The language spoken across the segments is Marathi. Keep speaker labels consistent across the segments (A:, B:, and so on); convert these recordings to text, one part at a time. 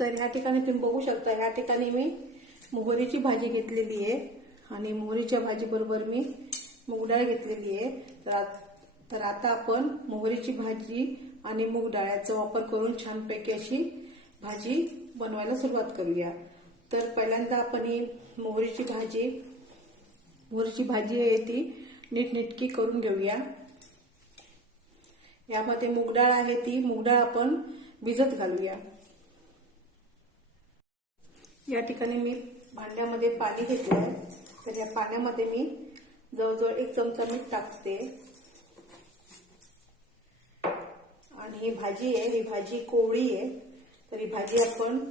A: तर ह्या ठिकाणी तुम्ही बघू शकता ह्या ठिकाणी मी मोहरीची भाजी घेतलेली आहे. आणि मोहरीच्या भाजीबरोबर मी मूग डाळ घेतलेली आहे. तर तर आता आपण मोहरीची भाजी आणि मूग डाळ्याचा वापर करून छानपैकी अशी भाजी बनवायला सुरुवात करूया. तर पहिल्यांदा आपण ही मोहरीची भाजी मोहरीची भाजी आहे ती नीटनेटकी करून घेऊया. यामध्ये मूग डाळ आहे ती मूग डाळ आपण भिजत घालूया. या ठिकाणी मी भांड्यामध्ये पाणी घेतलं आहे. तर या पाण्यामध्ये मी जवळजवळ एक चमचा मीठ टाकते. आणि ही भाजी आहे ही भाजी कोवळी आहे. तर ही भाजी आपण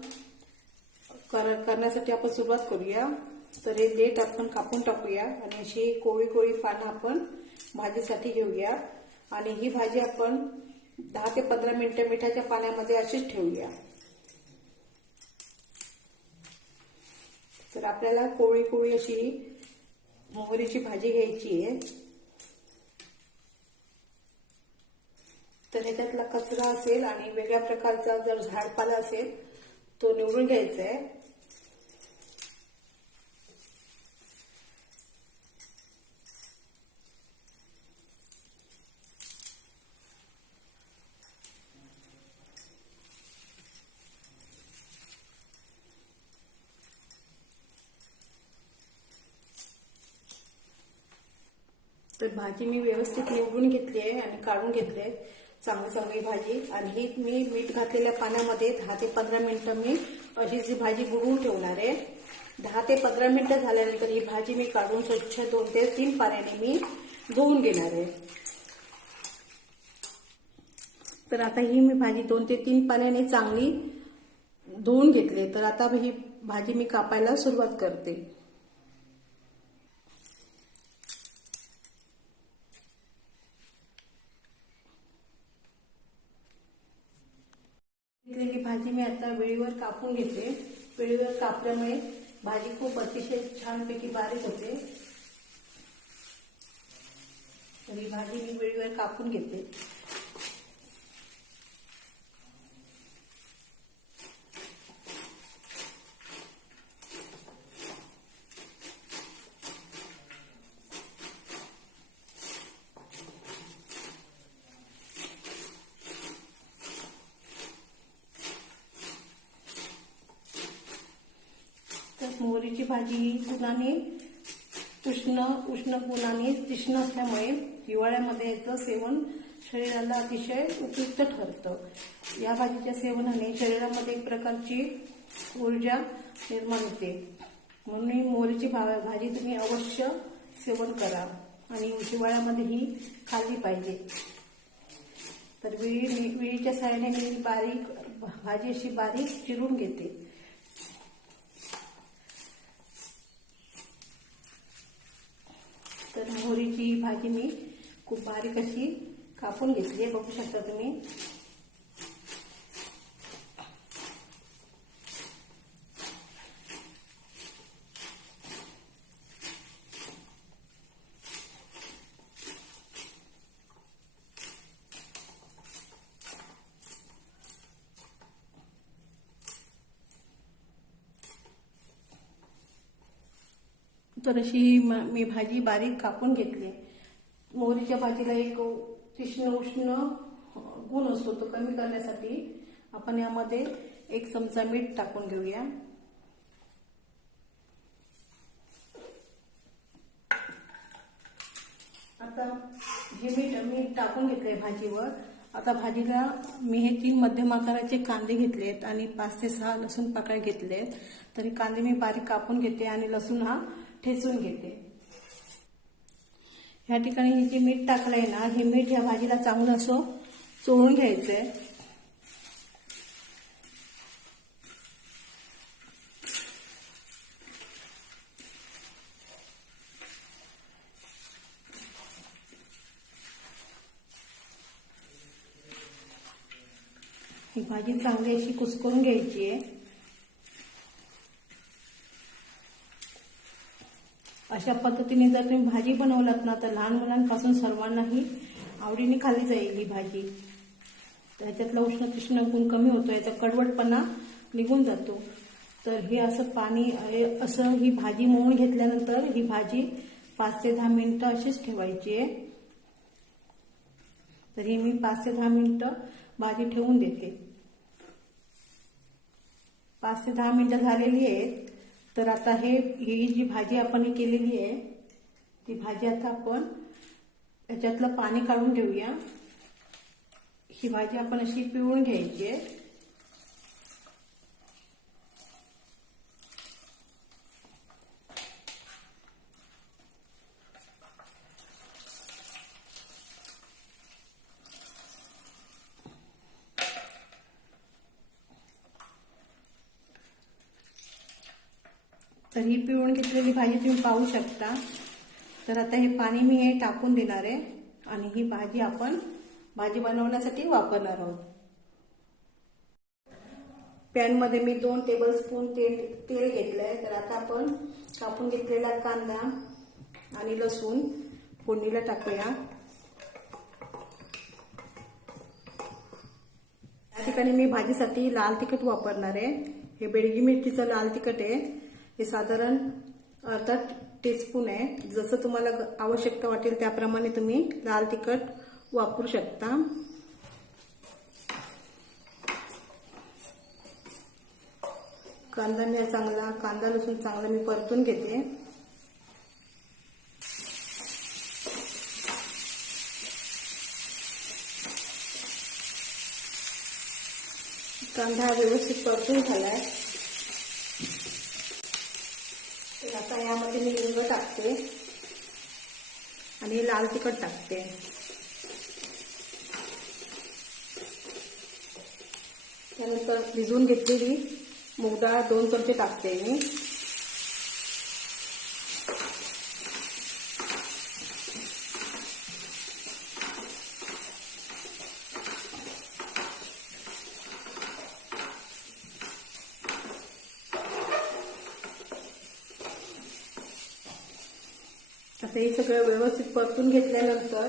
A: कर- करण्यासाठी आपण सुरुवात करूया. तर हे देठ आपण कापून टाकूया आणि अशी कोळी कोळी पानं आपण भाजीसाठी घेऊया. आणि ही भाजी आपण दहा ते पंधरा मिनिटं मिठाच्या पाण्यामध्ये अशीच ठेवूया. तर आपल्याला कोळी कोळी अशी मोहरीची भाजी घ्यायची आहे. तर ह्याच्यातला कचरा असेल आणि वेगळ्या प्रकारचा जर झाडपाला असेल तो निवडून घ्यायचा आहे. तर भाजी मी व्यवस्थित निवडून घेतली आहे आणि काढून घेतली आहे. चांगली चांगली भाजी. आणि ही मी मीठ घातलेल्या पाण्यामध्ये दहा ते पंधरा मिनिटं मी अशी जी भाजी बुडवून ठेवणार आहे. दहा ते पंधरा मिनिटं झाल्यानंतर ही भाजी मी काढून स्वच्छ दोन ते तीन पाण्याने मी धुवून घेणार आहे. तर आता ही मी भाजी दोन ते तीन पाण्याने चांगली धुवून घेतली तर आता ही भाजी मी कापायला सुरुवात करते घेतलेली भाजी मी आता वेळीवर कापून घेते. वेळीवर कापल्यामुळे भाजी खूप अतिशय छानपैकी बारीक होते. तर ही भाजी मी वेळीवर कापून घेते. तर भाजी ही गुणाने उष्ण उष्ण गुणाने तीक्ष्ण असल्यामुळे हिवाळ्यामध्ये याचं सेवन शरीराला अतिशय उपयुक्त ठरतं. या भाजीच्या सेवनाने शरीरामध्ये एक प्रकारची ऊर्जा निर्माण होते. म्हणून ही मोहरीची भा- भाजी तुम्ही अवश्य सेवन करा आणि हिवाळ्यामध्ये ही खाल्ली पाहिजे. तर विळी विळीच्या साह्याने मी बारीक भाजी अशी बारीक चिरून घेते तर मोहरीची भाजी मी खूप बारीक अशी कापून घेतली आहे. बघू शकता तुम्ही. तर अशी मी भाजी बारीक कापून घेतली. मोहरीच्या भाजीला एक तीक्ष्ण उष्ण गुण असतो तो कमी करण्यासाठी आपण यामध्ये एक चमचा मीठ टाकून घेऊया. आता हे मीठ मी टाकून घेतलंय भाजीवर आता भाजीला मी हे तीन मध्यम आकाराचे कांदे घेतलेत आणि पाच ते सहा लसूण पाकळ्या घेतलेत. तरी कांदे मी बारीक कापून घेते आणि लसूण हा ठेचून घेते. ह्या ठिकाणी हे जे मीठ टाकलंय ना हे मीठ ह्या भाजीला चांगलं असं चोळून घ्यायचंय. ही भाजी चांगली अशी कुस्करून घ्यायची आहे अशा पद्धतीने जर तुम्ही भाजी बनवलात ना तर लहान मुलांपासून सर्वांनाही आवडीने खाल्ली जाईल ही भाजी. त्याच्यातला उष्ण कृष्ण गुण कमी होतो याचा कडवटपणा निघून जातो. तर हे असं पाणी हे असं ही भाजी मोहून घेतल्यानंतर ही भाजी पाच ते दहा मिनिटं अशीच ठेवायची आहे. तर ही मी पाच ते दहा मिनिटं भाजी ठेवून देते. पाच ते दहा मिनिटं झालेली आहेत. तर आता हे ही जी भाजी आपण ही केलेली आहे ती भाजी आता आपण याच्यातलं पाणी काढून घेऊया. ही भाजी आपण अशी पिळून घ्यायची आहे. तर ही पिळून घेतलेली भाजी तुम्ही पाहू शकता. तर आता हे पाणी मी हे टाकून देणार आहे आणि ही भाजी आपण भाजी बनवण्यासाठी वापरणार आहोत. पॅनमध्ये मी दोन टेबल स्पून तेल तेल घेतलंय. तर आता आपण कापून घेतलेला कांदा आणि लसूण फोडणीला टाकूया. या ठिकाणी मी भाजीसाठी लाल तिखट वापरणार आहे. हे बेडगी मिरचीचं लाल तिखट आहे. हे साधारण अर्धा टीस्पून आहे. जसं तुम्हाला आवश्यकता वाटेल त्याप्रमाणे तुम्ही लाल तिखट वापरू शकता. कांदा मी चांगला कांदा लसूण चांगला मी परतून घेते. कांदा हा व्यवस्थित परतून झालाय तर आता यामध्ये मी लिंब टाकते. आणि लाल तिखट टाकते. त्यानंतर भिजवून घेतलेली मूग डाळ दोन चमचे टाकते मी. हे सगळं व्यवस्थित परतून घेतल्यानंतर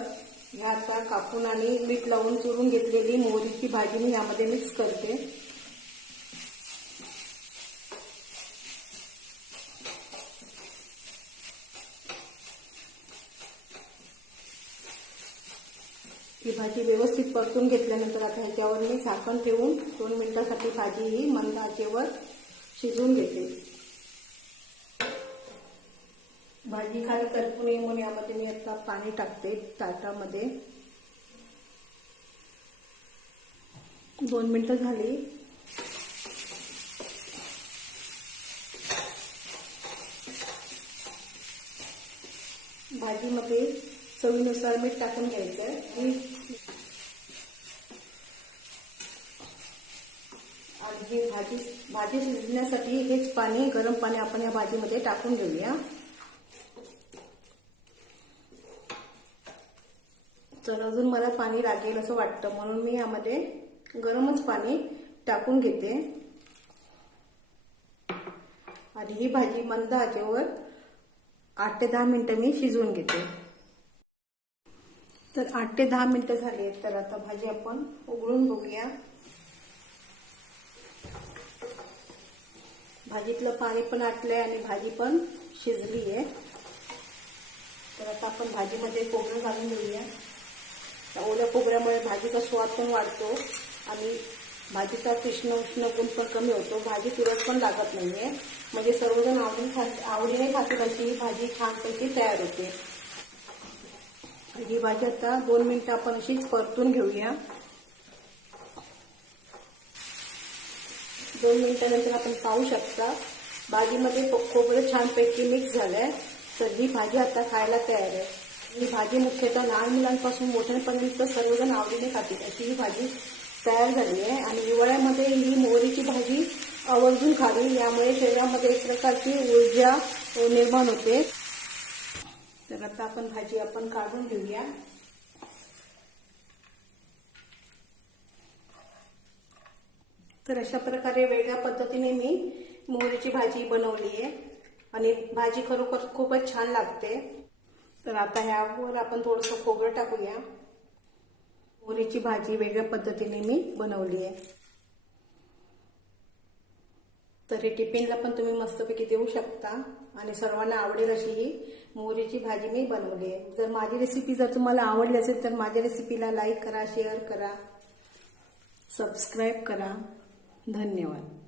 A: ह्या आता कापून आणि मीठ लावून चुरून घेतलेली मोहरीची भाजी मी यामध्ये मिक्स करते. ही भाजी व्यवस्थित परतून घेतल्यानंतर आता ह्याच्यावर मी झाकण ठेवून दोन मिनिटासाठी भाजी ही मंद आचेवर शिजवून घेते. भाजी खाली करपू नये म्हणून यामध्ये मी आता पाणी टाकते ताटामध्ये. दोन मिनिटं झाली. भाजीमध्ये चवीनुसार मीठ टाकून घ्यायचं आणि हे भाजी भाजी शिजण्यासाठी हेच पाणी गरम पाणी आपण या भाजीमध्ये टाकून घेऊया तर अजून मला पाणी लागेल असं वाटतं. म्हणून मी यामध्ये गरमच पाणी टाकून घेते. आणि ही भाजी मंद आचेवर आठ ते दहा मिनिटं मी शिजवून घेते. तर आठ ते दहा मिनिटं झाली आहेत तर आता भाजी आपण उघडून बघूया. भाजीतलं पाणी पण आटलंय आणि भाजी पण शिजली आहे तर आता आपण भाजीमध्ये कोबरं घालून घेऊया. ओल्या खोबऱ्यामुळे भाजीचा स्वाद पण वाढतो आणि भाजीचा कृष्ण उष्ण गुण पण कमी होतो. भाजी तुरट पण लागत नाहीये. म्हणजे सर्वजण आवडीने खात आवडीने खातील अशी ही भाजी छानपैकी तयार होते. ही भाजी आता दोन मिनिटं आपण अशीच परतून घेऊया. दोन मिनिटानंतर आपण पाहू शकता भाजीमध्ये खोबरं छानपैकी मिक्स झालंय. तर ही भाजी आता खायला तयार आहे. ही भाजी मुख्यतः लहान मुलांपासून मोठ्यांपर्यंत सर्वजण आवडीने खातील अशी ही भाजी तयार झाली आहे आणि हिवाळ्यामध्ये ही मोहरीची भाजी आवर्जून खावी यामुळे शरीरामध्ये एक प्रकारची ऊर्जा निर्माण होते. तर आता आपण भाजी आपण काढून घेऊया. तर अशा प्रकारे वेगळ्या पद्धतीने मी मोहरीची भाजी बनवली आहे. आणि भाजी खरोखर खूपच छान लागते. तर आता ह्यावर आपण थोडंसं खोबरं टाकूया. मोहरीची भाजी वेगळ्या पद्धतीने मी बनवली आहे. तर हे टिफिनला पण तुम्ही मस्तपैकी देऊ शकता. आणि सर्वांना आवडेल अशी ही मोहरीची भाजी मी बनवली आहे. जर माझी रेसिपी जर तुम्हाला आवडली असेल तर माझ्या रेसिपीला लाईक करा शेअर करा सबस्क्राईब करा. धन्यवाद.